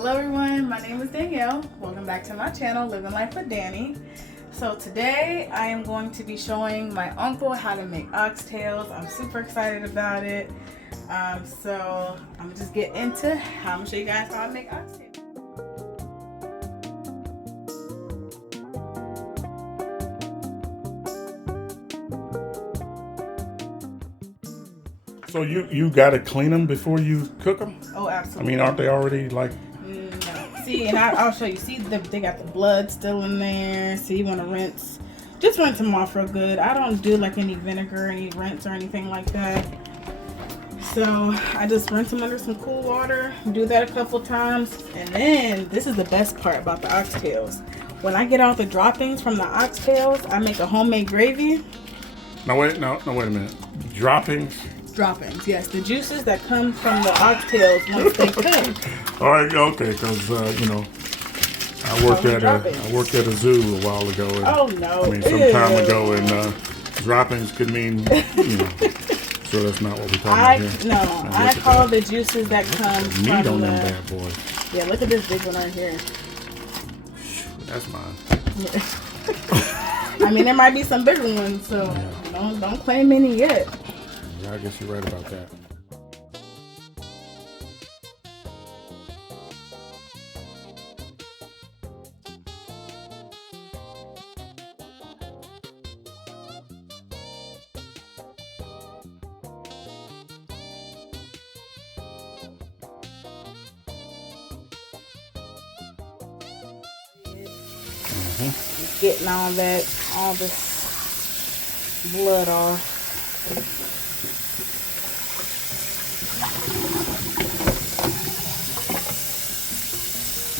Hello everyone, my name is Danielle. Welcome back to my channel, Living Life with Danie. So today I am going to be showing my uncle how to make oxtails. I'm super excited about it. So I'm just get into how I'm gonna show you guys how I make oxtails. So you gotta clean them before you cook them? Oh, absolutely. I mean, aren't they already like? No. See, and I'll show you. See, they got the blood still in there. So you want to rinse. Just rinse them off real good. I don't do like any vinegar, any rinse or anything like that. So I just rinse them under some cool water. Do that a couple times. And then this is the best part about the oxtails. When I get all the droppings from the oxtails, I make a homemade gravy. No, wait a minute. Droppings? Droppings, yes. The juices that come from the oxtails once they cook. All right, okay, because I worked at a zoo a while ago. And, oh no! I mean, some time ago, and droppings could mean, So that's not what we're talking about here. No, I call the juices that come from meat on them bad boys. Yeah, look at this big one right here. That's mine. I mean, there might be some bigger ones, so don't claim any yet. Yeah, I guess you're right about that. Getting all this blood off.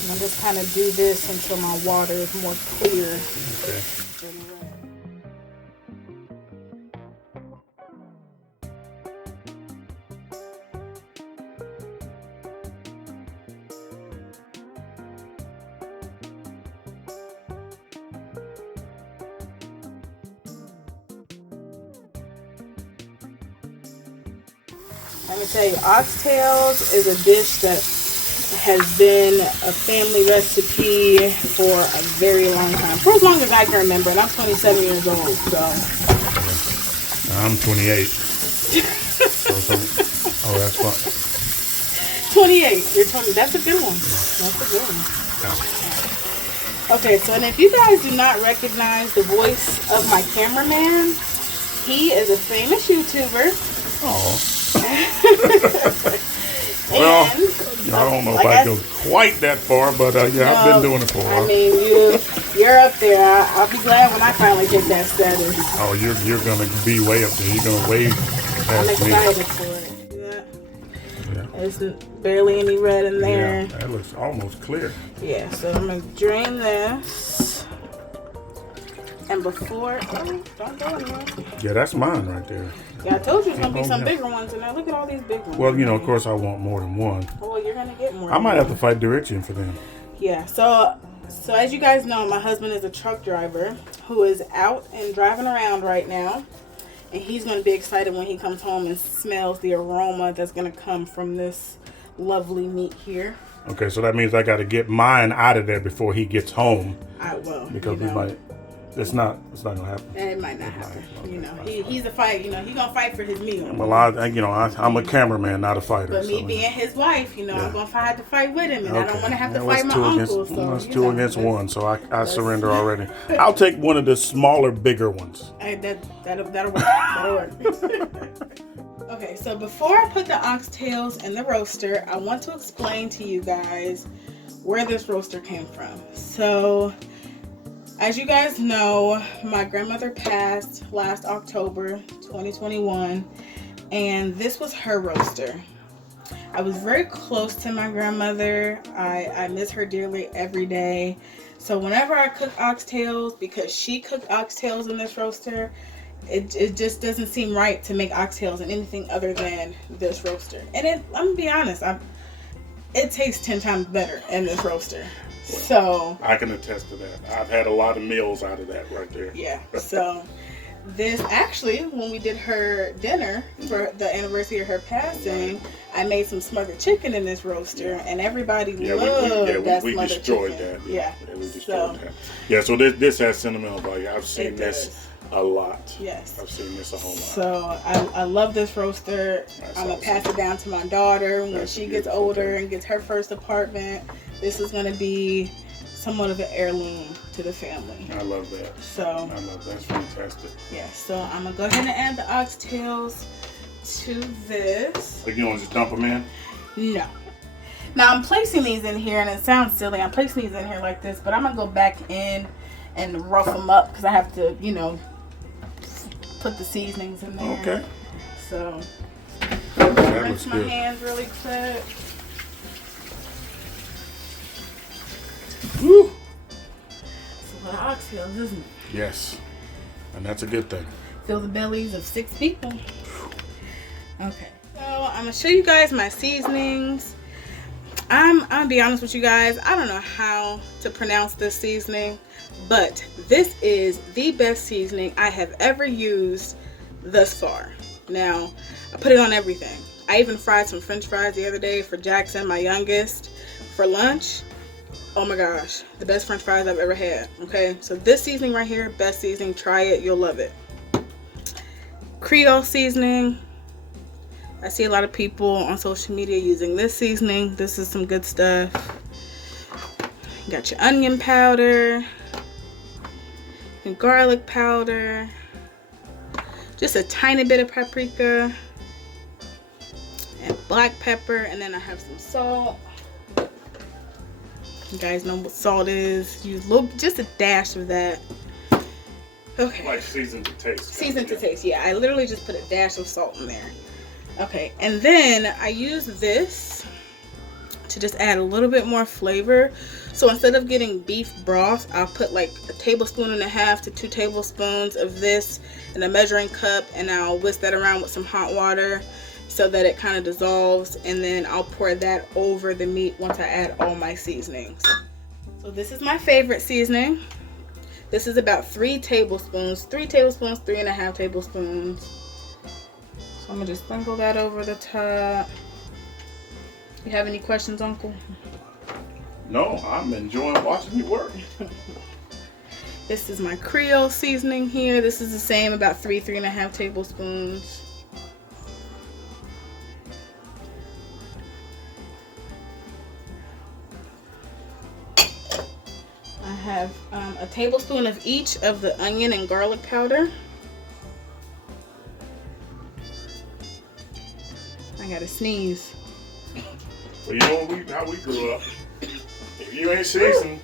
And I'm just kind of do this until my water is more clear. Okay. Let me tell you, oxtails is a dish that has been a family recipe for a very long time. For as long as I can remember, and I'm 27 years old, so. I'm 28. Oh, that's fun. 28. You're 20. That's a good one. That's a good one. Yeah. Okay, so and if you guys do not recognize the voice of my cameraman, he is a famous YouTuber. Oh. Well, I don't know if I go quite that far, but I've been doing it for a while. I mean, you're up there. I'll be glad when I finally get that status. Oh, you're gonna be way up there. You're gonna way past me. I'm excited for it. Yeah. There's barely any red in there. Yeah, that looks almost clear. Yeah, so I'm gonna drain this. And before, don't go anywhere. Yeah, that's mine right there. Yeah, I told you there's gonna be some bigger ones in there. Look at all these big ones. Well, of course I want more than one. Well, you're gonna get more. I might have to fight Direction for them. Yeah, so as you guys know, my husband is a truck driver who is out and driving around right now. And he's gonna be excited when he comes home and smells the aroma that's gonna come from this lovely meat here. Okay, so that means I gotta get mine out of there before he gets home. I will. Because we might. It's not gonna happen. And it might not happen. He's a fight. He gonna fight for his meal. Well, I'm a cameraman, not a fighter. But me being his wife, I'm gonna have to fight with him, and okay. I don't want to have to fight my uncle. That's two against one, so I surrender already. I'll take one of the smaller, bigger ones. That'll work. That'll work. Okay, so before I put the oxtails in the roaster, I want to explain to you guys where this roaster came from. So, as you guys know, my grandmother passed last October 2021, and this was her roaster. I was very close to my grandmother. I miss her dearly every day. So whenever I cook oxtails, because she cooked oxtails in this roaster, it just doesn't seem right to make oxtails in anything other than this roaster. And I'm gonna be honest, it tastes 10 times better in this roaster. So I can attest to that. I've had a lot of meals out of that right there. Yeah. So this actually, when we did her dinner for the anniversary of her passing, I made some smothered chicken in this roaster, and everybody loved that we smothered destroyed chicken. that. Yeah, we destroyed that. Yeah, so this has sentimental value. I've seen this a lot. Yes. I've seen this a whole lot. So I love this roaster. I'm going to pass it down to my daughter when she gets older and gets her first apartment. This is going to be somewhat of an heirloom to the family. I love that. So I love that. That's fantastic. Yeah, so I'm going to go ahead and add the oxtails to this. Like, you want to just dump them in? No. Now I'm placing these in here, and it sounds silly. I'm placing these in here like this, but I'm going to go back in and rough them up because I have to, you know, put the seasonings in there. Okay. So, That rinse my good. hands really quick. Woo! It's a lot of oxtails, isn't it? Yes. And that's a good thing. Fill the bellies of 6 people. Okay. So, I'm going to show you guys my seasonings. I'm going to be honest with you guys. I don't know how to pronounce this seasoning, but this is the best seasoning I have ever used thus far. Now, I put it on everything. I even fried some french fries the other day for Jackson, my youngest, for lunch. Oh my gosh, the best french fries I've ever had. Okay, so this seasoning right here, best seasoning. Try it, you'll love it. Creole seasoning. I see a lot of people on social media using this seasoning. This is some good stuff. You got your onion powder, and garlic powder, just a tiny bit of paprika, and black pepper, and then I have some salt. You guys know what salt is. Use a little, just a dash of that. Okay. Like season to taste. Season to taste, yeah. I literally just put a dash of salt in there. Okay, and then I use this to just add a little bit more flavor. So instead of getting beef broth, I'll put like 1.5 tablespoons to 2 tablespoons of this in a measuring cup, and I'll whisk that around with some hot water so that it kind of dissolves, and then I'll pour that over the meat once I add all my seasonings. So this is my favorite seasoning. This is about 3 tablespoons, 3.5 tablespoons. I'm gonna just sprinkle that over the top. You have any questions, Uncle? No, I'm enjoying watching you work. This is my Creole seasoning here. This is the same, about 3.5 tablespoons. I have a tablespoon of each of the onion and garlic powder. I gotta sneeze. Well, you know how we grew up. If you ain't sneezing,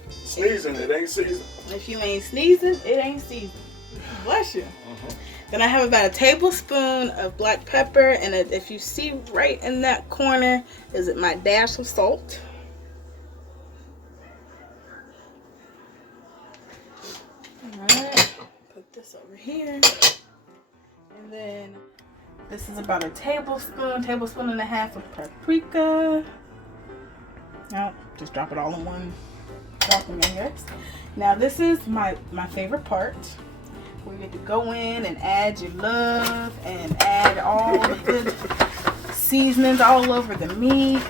it ain't seasoned. If you ain't sneezing, it ain't seasoned. Bless you. Then I have about 1 tablespoon of black pepper, and if you see right in that corner, is it my dash of salt. Alright, put this over here. And then this is about 1 tablespoon and a half of paprika. No, just drop it all in one dropping, I guess. Now this is my favorite part. We get to go in and add your love and add all the good seasonings all over the meat.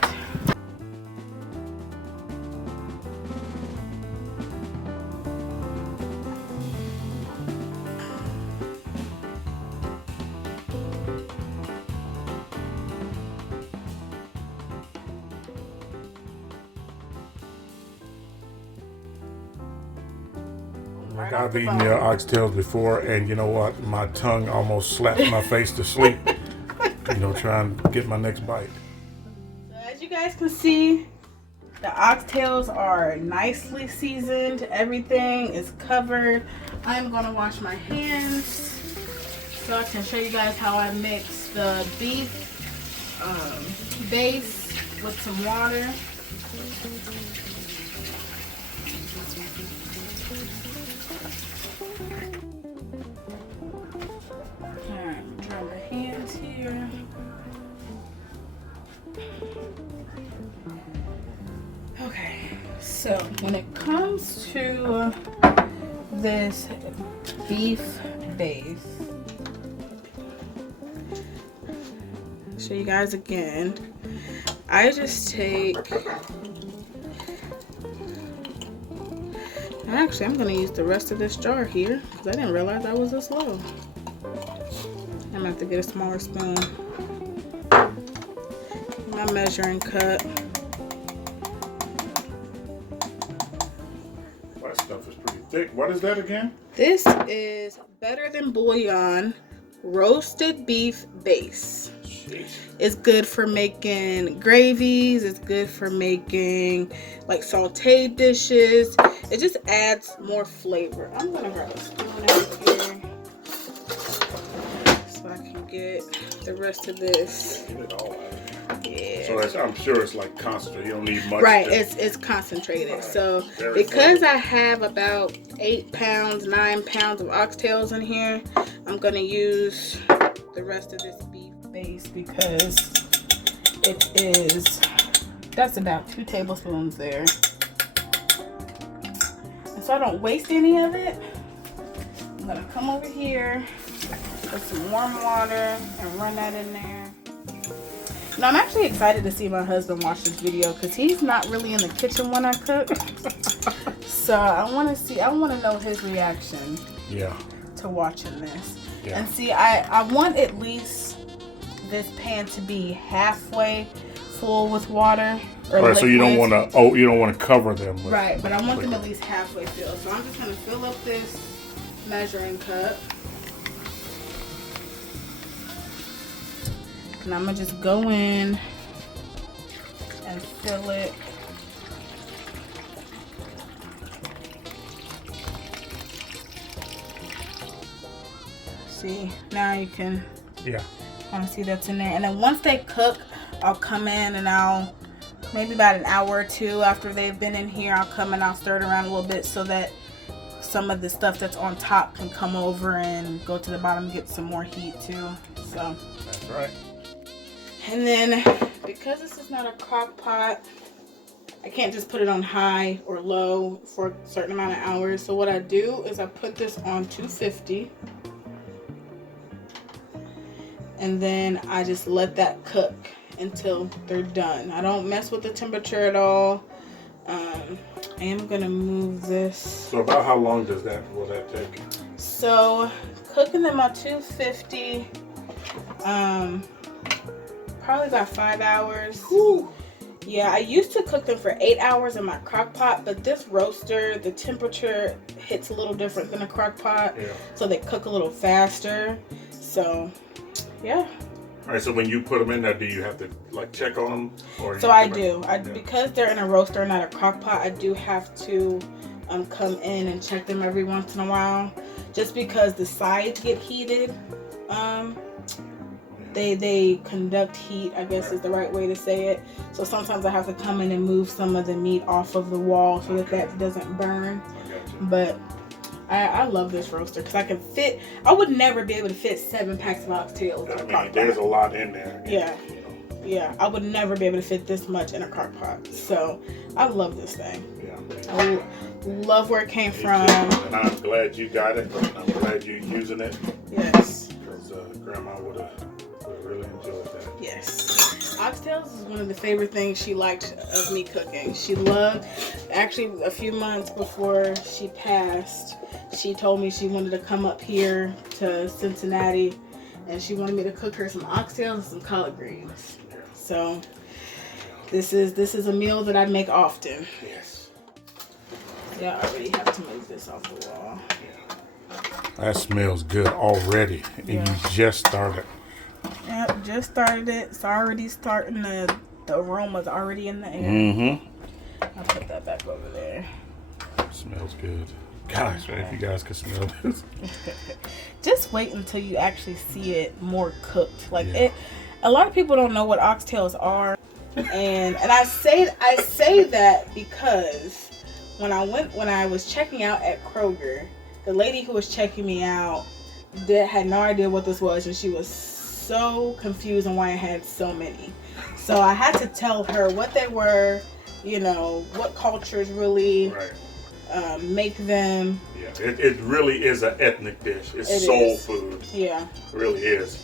Like, I've eaten your oxtails before, and you know what? My tongue almost slapped my face to sleep. You know, trying to get my next bite. So as you guys can see, the oxtails are nicely seasoned. Everything is covered. I'm gonna wash my hands so I can show you guys how I mix the beef base with some water. Alright, dry my hands here. Okay, so when it comes to this beef base, I'll show you guys again. I just take, actually I'm gonna use the rest of this jar here because I didn't realize I was this low. I'm gonna have to get a smaller spoon. My measuring cup. That stuff is pretty thick. What is that again? This is Better Than Bouillon roasted beef base. Jeez. It's good for making gravies. It's good for making like sauteed dishes. It just adds more flavor. I'm gonna grab a spoon out here so I can get the rest of this. Get it all out. Yeah. So I'm sure it's like concentrated. You don't need much. Right, it's concentrated. Right. So because I have about 8 pounds, 9 pounds of oxtails in here, I'm gonna use the rest of this beef base because that's about 2 tablespoons there. And so I don't waste any of it, I'm gonna come over here, put some warm water and run that in there. Now I'm actually excited to see my husband watch this video because he's not really in the kitchen when I cook. So I want to know his reaction. Yeah. To watching this. Yeah. And see, I want at least this pan to be halfway full with water. Or right, so you don't want to cover them. With, right, but I want them at least halfway filled. So I'm just gonna fill up this measuring cup. And I'm gonna just go in and fill it. See, now you can kind of see that's in there. And then once they cook, I'll come in and I'll, maybe about an hour or two after they've been in here, I'll come and I'll stir it around a little bit so that some of the stuff that's on top can come over and go to the bottom and get some more heat too. So that's right. And then, because this is not a crock pot, I can't just put it on high or low for a certain amount of hours. So what I do is I put this on 250. And then I just let that cook until they're done. I don't mess with the temperature at all. I am going to move this. So about how long will that take? So, cooking them on 250, probably about 5 hours. Whew. Yeah, I used to cook them for 8 hours in my crock pot, but this roaster, the temperature hits a little different than a crock pot, so they cook a little faster. So, yeah. All right, so when you put them in there, do you have to like check on them? Or so I do. Because they're in a roaster, not a crock pot, I do have to come in and check them every once in a while, just because the sides get heated. They conduct heat, I guess is the right way to say it. So sometimes I have to come in and move some of the meat off of the wall so that doesn't burn. But I love this roaster because I would never be able to fit 7 packs of oxtails in a crock pot. There's a lot in there. Yeah. Yeah, I would never be able to fit this much in a crock pot. So I love this thing. Yeah. I love where it came from. And I'm glad you got it. I'm glad you're using it. Yes. Because Grandma would have really enjoyed that. Yes. Oxtails is one of the favorite things she liked of me cooking. She loved, actually a few months before she passed, she told me she wanted to come up here to Cincinnati and she wanted me to cook her some oxtails and some collard greens. Yeah. So this is a meal that I make often. Yes. Yeah, I already have to move this off the wall. Yeah. That smells good already. And you just started. Yep, just started it. It's already starting. The aroma's already in the air. Mm-hmm. I'll put that back over there. Smells good. Gosh, man, if you guys could smell this. Just wait until you actually see it more cooked. Like a lot of people don't know what oxtails are, and I say that because when I was checking out at Kroger, the lady who was checking me out had no idea what this was, and she was so confused on why I had so many. So I had to tell her what they were, what cultures really make them. Yeah, it really is an ethnic dish. It's soul food. Yeah. It really is.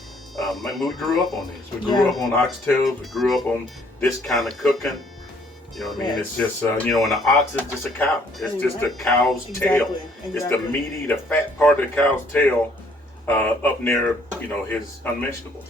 We grew up on these. We grew up on oxtails. We grew up on this kind of cooking. You know what I mean? It's just, and an ox is just a cow. It's just a cow's tail. It's the meaty, the fat part of the cow's tail up near, his unmentionables.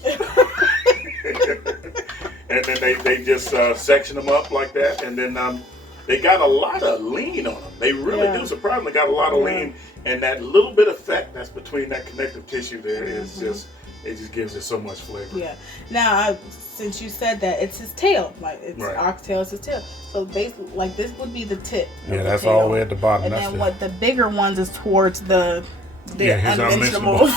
And then they just section them up like that. And then they got a lot of lean on them. They really do. Surprisingly, got a lot of lean. And that little bit of fat that's between that connective tissue there is just... It just gives it so much flavor. Yeah. Now, since you said that, it's his tail. Like, it's oxtail, it's his tail. So, basically, like, this would be the tip. Yeah, that's all the way at the bottom. And that's then what the bigger ones is towards the his unmentionables.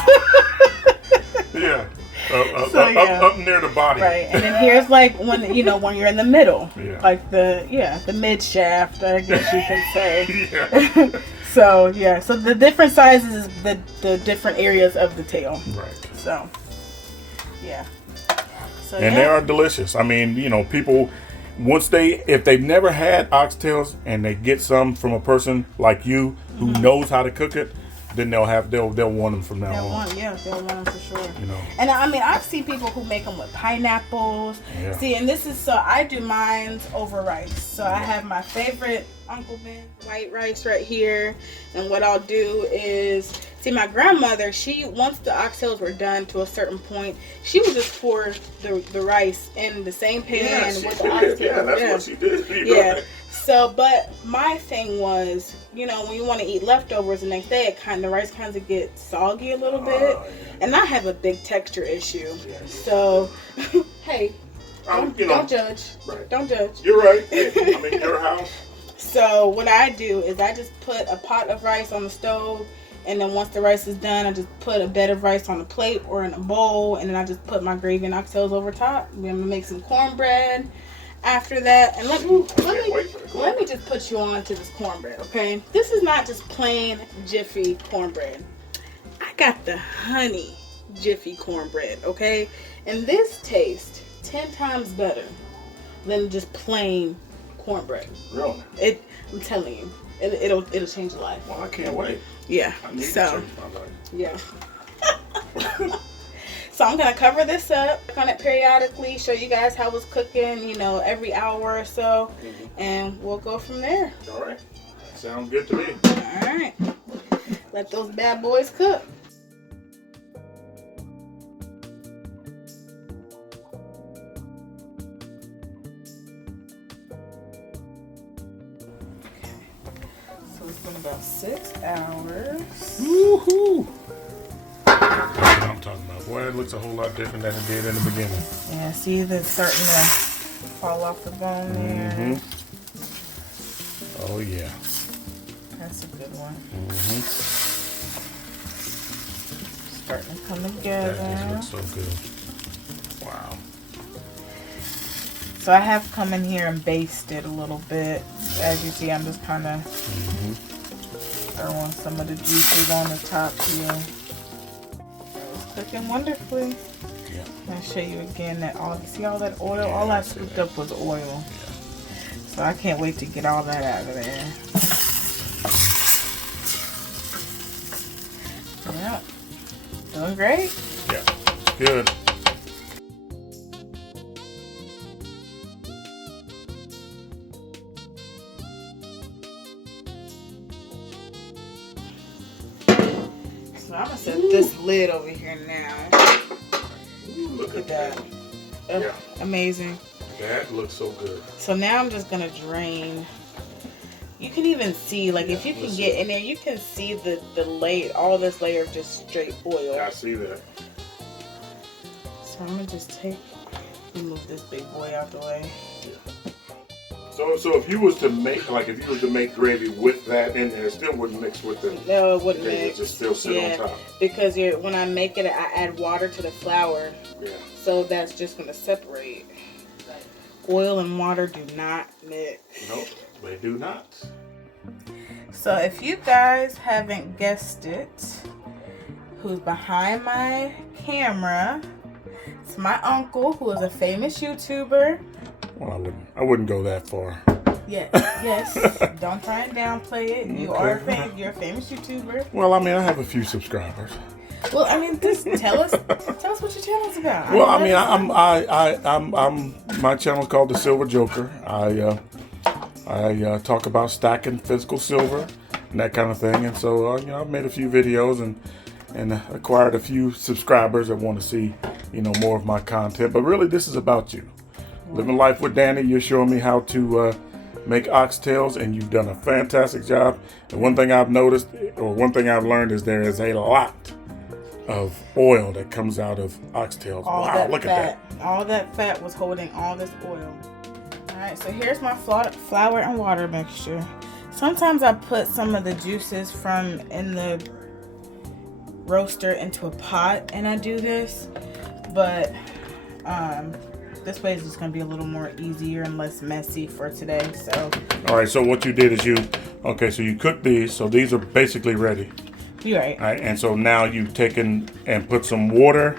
Yeah. Up near the body. Right. And then here's, like, when you're in the middle. Yeah. Like, the mid shaft, I guess you can say. Yeah. So the different sizes is the different areas of the tail. Right. So, yeah. And they are delicious. I mean, people, if they've never had oxtails and they get some from a person like you who knows how to cook it, then they'll want them from now on. They'll want them for sure. You know. And I mean, I've seen people who make them with pineapples. Yeah. See, and this is so I do mine's over rice. So I have my favorite Uncle Ben white rice right here, and what I'll do is, see, my grandmother, once the oxtails were done to a certain point, she would just pour the rice in the same pan with the oxtails. Yeah, that's what she did. Yeah. So, but my thing was, when you want to eat leftovers the next day, the rice kind of gets soggy a little bit, and I have a big texture issue. Yeah. So, hey, don't judge. Right. Don't judge. You're right. I'm in your house. So what I do is I just put a pot of rice on the stove, and then once the rice is done, I just put a bed of rice on a plate or in a bowl, and then I just put my gravy and oxtails over top. I'm gonna make some cornbread after that, and let me just put you on to this cornbread, okay? This is not just plain Jiffy cornbread. I got the honey Jiffy cornbread, okay? And this tastes 10 times better than just plain cornbread. Really? I'm telling you, it'll change your life. Well, I can't wait. Yeah. I need to change my life. Yeah. So I'm gonna cover this up, cook on it periodically, show you guys how it's cooking, every hour or so, and we'll go from there. All right. Sounds good to me. All right. Let those bad boys cook. About 6 hours. Woohoo! That's what I'm talking about. Boy, it looks a whole lot different than it did in the beginning. Yeah, see, it's starting to fall off the bone there. Oh, yeah. That's a good one. Starting to come together. That just looks so good. Wow. So I have come in here and basted a little bit. As you see, I'm just kind of throwing some of the juices on the top here. It's cooking wonderfully. Yeah. I'll show you again that see all that oil? All I scooped up was oil. Yeah. So I can't wait to get all that out of there. Yeah. Doing great. Yeah. Good. So I'm gonna set this lid over here now. Ooh, look at that. Yeah. Amazing. That looks so good. So now I'm just gonna drain. You can even see, like, if you can get in there, you can see the layer, all this layer of just straight oil. I see that. So I'm gonna just remove this big boy out the way. Yeah. So if you was to make gravy with that in there, it still wouldn't mix with the. No, it wouldn't mix. It just still sit on top. Because when I make it, I add water to the flour. Yeah. So that's just gonna separate. Oil and water do not mix. Nope, they do not. So if you guys haven't guessed it, who's behind my camera? It's my uncle, who is a famous YouTuber. Well, I wouldn't go that far. Yes. Don't try and downplay it. You're a famous YouTuber. Well, I mean, I have a few subscribers. Well, I mean, just tell us what your channel's about. Well, I mean, I'm my channel's called The Silver Joker. I talk about stacking physical silver and that kind of thing, and so you know, I've made a few videos and acquired a few subscribers that want to see, you know, more of my content. But really, this is about you. Living life with Danie. You're showing me how to make oxtails, and you've done a fantastic job. And one thing I've noticed, or one thing I've learned, is there is a lot of oil that comes out of oxtails. Wow, look at that. All that fat was holding all this oil. All right, so here's my flour and water mixture. Sometimes I put some of the juices from in the roaster into a pot and I do this, but this way is just going to be a little more easier and less messy for today. So all right, so what you did is so you cooked these, so these are basically ready. You're right. All right, and so now you've taken and put some water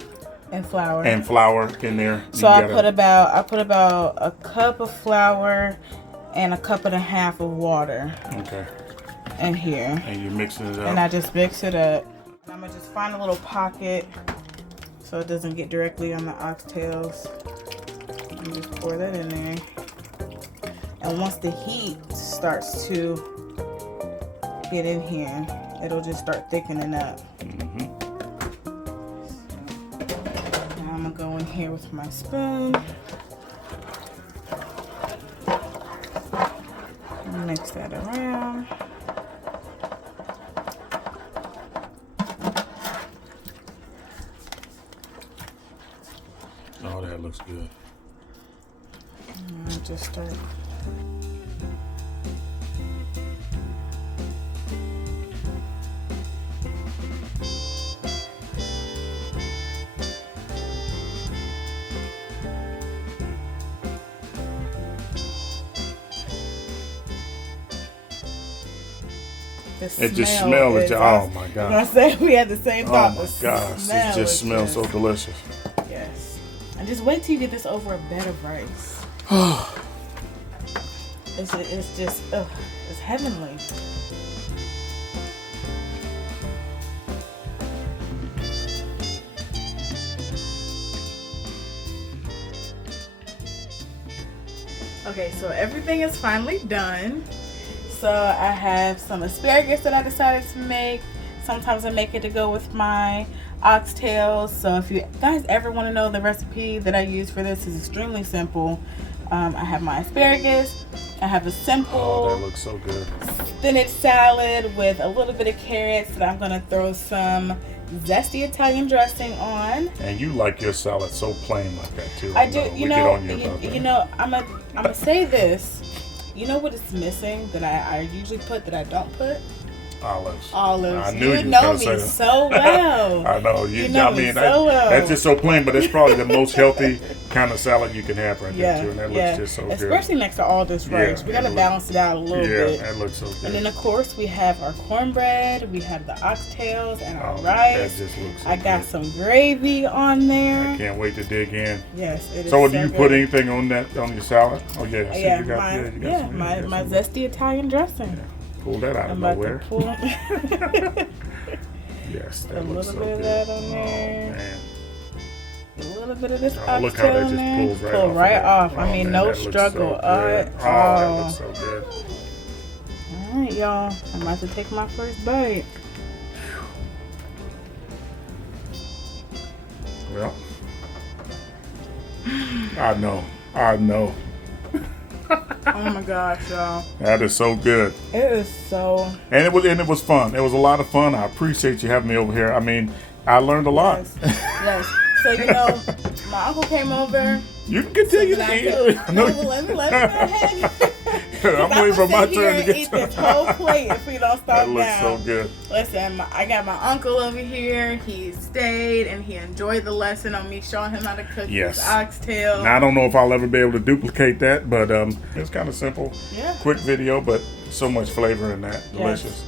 and flour in there. So I put about a cup of flour and a cup and a half of water. Okay. In here. And you're mixing it up. And I just mix it up. And I'm gonna just find a little pocket so it doesn't get directly on the oxtails. And just pour that in there. And once the heat starts to get in here, it'll just start thickening up. Mm-hmm. Now I'm gonna go in here with my spoon. Mix that around. Oh, that looks good. And I'll just start. It just smells. Oh my God! I say we had the same thought. Oh my gosh! It just smells so delicious. Yes. And just wait till you get this over a bed of rice. It's just, it's heavenly. Okay, so everything is finally done. So I have some asparagus that I decided to make. Sometimes I make it to go with my oxtails. So if you guys ever want to know the recipe that I use for this, is extremely simple. I have my asparagus. I have a simple that looks so good spinach salad with a little bit of carrots that I'm going to throw some zesty Italian dressing on. And you like your salad so plain like that too. I do. You know, I'm gonna say this. You know what is missing that I usually put that I don't put? Olives. Olives. I knew you know was me gonna say that. so well. I know. You know me so well. That's just so plain, but it's probably the most healthy kind of salad you can have right there too. And that looks just so good. Especially next to all this rice. We gotta balance it out a little bit. Yeah, that looks so good. And then of course we have our cornbread, we have the oxtails and our rice. That just looks so I got some gravy on there. I can't wait to dig in. Yes, it is. So do you put anything on your salad? Oh yeah. So yeah, you got my zesty Italian dressing. Yeah. Pull that out of nowhere. Yes, that looks so good. A little bit of that on there. Oh, man. A little bit of this oxtail look how that just pulls right off. I mean, no struggle. That looks so good. All right, y'all. I'm about to take my first bite. Well, I know. Oh my gosh, y'all. That is so good. It is so. And it was fun. It was a lot of fun. I appreciate you having me over here. I mean, I learned a lot. Yes. So you know, my uncle came over. You can continue to eat. Let me go ahead. I'm waiting for my turn to get eat this whole plate if we don't stop now. That looks so good. Listen, I got my uncle over here. He stayed and he enjoyed the lesson on me showing him how to cook this oxtail. Now, I don't know if I'll ever be able to duplicate that, but it's kind of simple. Yeah. Quick video, but so much flavor in that. Delicious.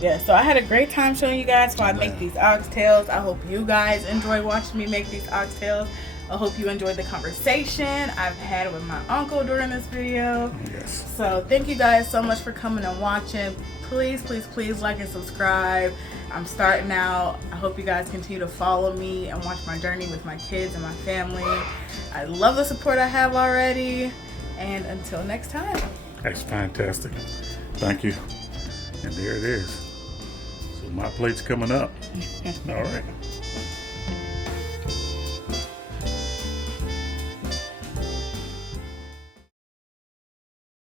Yeah, so I had a great time showing you guys how I make these oxtails. I hope you guys enjoy watching me make these oxtails. I hope you enjoyed the conversation I've had with my uncle during this video. Yes. So thank you guys so much for coming and watching. Please, please, please like and subscribe. I'm starting out. I hope you guys continue to follow me and watch my journey with my kids and my family. I love the support I have already. And until next time. That's fantastic. Thank you. And there it is. So my plate's coming up. All right.